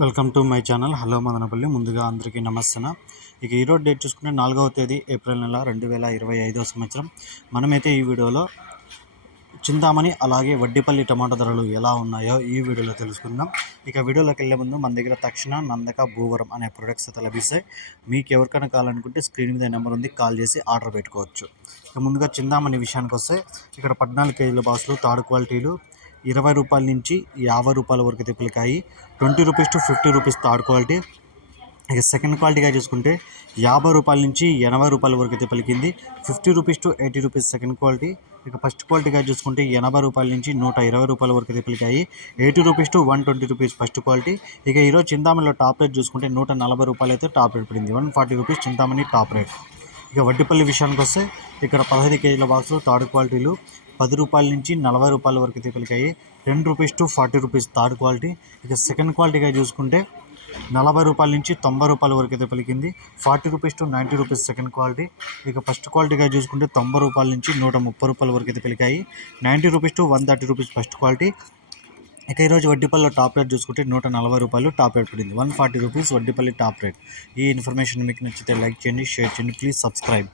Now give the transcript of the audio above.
Welcome to my channel. Hello Madanapalle. ముందుగా అందరికీ నమస్తే ఇక ఈరోజు డేట్ చూసుకుంటే నాలుగవ తేదీ ఏప్రిల్ నెల రెండు వేల ఇరవై ఐదవ సంవత్సరం. మనమైతే ఈ వీడియోలో చింతామణి అలాగే వడ్డీపల్లి టమాటా ధరలు ఎలా ఉన్నాయో ఈ వీడియోలో తెలుసుకుందాం. ఇక వీడియోలోకి వెళ్ళే ముందు మన దగ్గర తక్షణ నందక భూవరం అనే ప్రొడక్ట్స్ అయితే లభిస్తాయి. మీకు ఎవరికైనా కావాలనుకుంటే స్క్రీన్ మీద నెంబర్ ఉంది కాల్ చేసి ఆర్డర్ పెట్టుకోవచ్చు. ఇక ముందుగా చింతామణి విషయానికి వస్తే ఇక్కడ పద్నాలుగు కేజీల బాక్సులు థర్డ్ క్వాలిటీలు ఇరవై రూపాయల నుంచి యాభై రూపాయల వరకు అయితే పిలికాయి. Twenty rupees to fifty rupees third quality. ఇక సెకండ్ క్వాలిటీగా చూసుకుంటే యాభై రూపాయల నుంచి ఎనభై రూపాయల వరకు అయితే పలికింది. Fifty rupees to eighty rupees second quality. ఇక ఫస్ట్ క్వాలిటీగా చూసుకుంటే ఎనభై రూపాయల నుంచి నూట ఇరవై రూపాయల వరకు అయితే పలికాయి. Eighty rupees to one twenty rupees first quality. ఇక ఈరోజు చింతామణిలో టాప్ రేట్ చూసుకుంటే నూట నలభై రూపాయలు అయితే టాప్ రేట్ పడింది. One forty rupees Chintamani top rate. ఇక వడ్డిపల్లి విషయానికి వస్తే ఇక్కడ పదహైదు కేజీల బాక్సులు థర్డ్ క్వాలిటీలు. పది రూపాయల నుంచి నలభై రూపాయల వరకు అయితే పలికాయి ten rupees to forty rupees third quality. ఇక సెకండ్ క్వాలిటీగా చూసుకుంటే నలభై రూపాయల నుంచి తొంభై రూపాయల వరకు అయితే పలికింది. Forty rupees to ninety rupees second quality. ఇక ఫస్ట్ క్వాలిటీగా చూసుకుంటే తొంభై రూపాయల నుంచి నూట ముప్పై రూపాయల వరకు అయితే పలికాయి. Ninety rupees to one thirty rupees first quality. ఇక ఈరోజు వడ్డీపల్లిలో టాప్ రేట్ చూసుకుంటే నూట నలభై రూపాయలు టాప్ రేట్ పడింది. One forty rupees Vaddipalli top rate. ఈ ఇన్ఫర్మేషన్ మీకు నచ్చితే లైక్ చేయండి షేర్ చేయండి. Please subscribe.